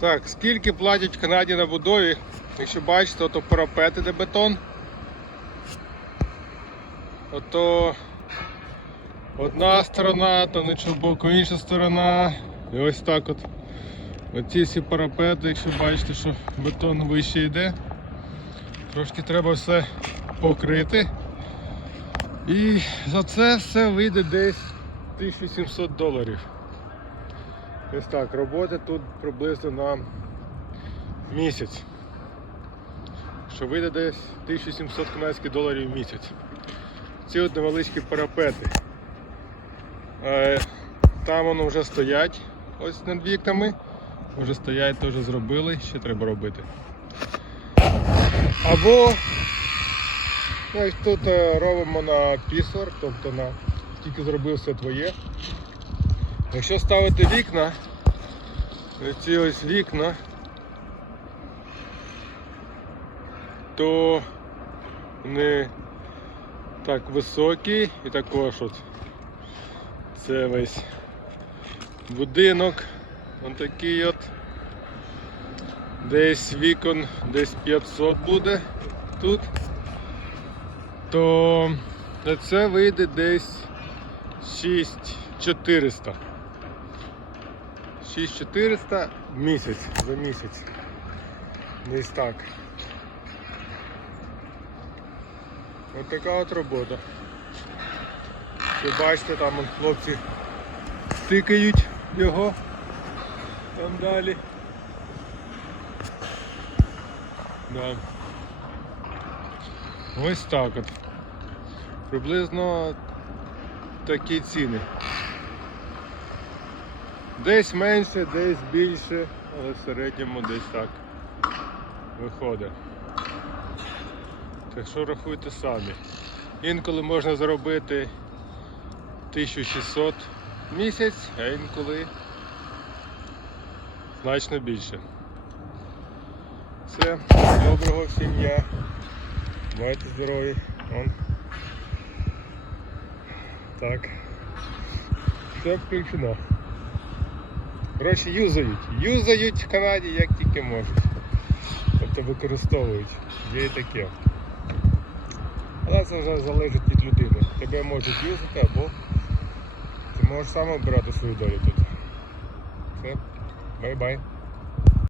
Так, скільки платять Канаді на будові? Якщо бачите, то парапети, де бетон. Ото одна сторона, то на боку інша сторона. І ось так от. Оці всі парапети, якщо бачите, що бетон вище йде. Трошки треба все покрити. І за це все вийде десь 1700 доларів. Ось так, роботи тут приблизно на місяць. Що вийде десь 1700 канадських доларів в місяць. Ці от невеличкі парапети. Е, Там воно вже стоять ось над вікнами. Вже стоять, теж зробили, ще треба робити. Або ось тут е, робимо на пісор, тобто на тільки зробив все твоє. Якщо ставити вікна, ці ось вікна, то вони так високі і також от це весь будинок. Он такий от. Десь вікон, десь 500 буде тут. То це вийде десь 6400. 6400 в місяць, за місяць. Десь так. Ось така от робота. Ви бачите, там хлопці стикають його. Там далі. Да. Ось так от. Приблизно такі ціни. Десь менше, десь більше, але в середньому десь так виходить. Так що рахуйте самі. Інколи можна заробити 1600 місяць, а інколи значно більше. Все, доброго всім дня. Бувайте здорові. Вон. Так. Все включено. Коротше, юзають. Юзають в Канаді як тільки можуть. Тобто використовують. Є і таке. Але це вже залежить від людини. Тебе можуть юзати або ти можеш сам обирати свою долю тут. Все, бай-бай.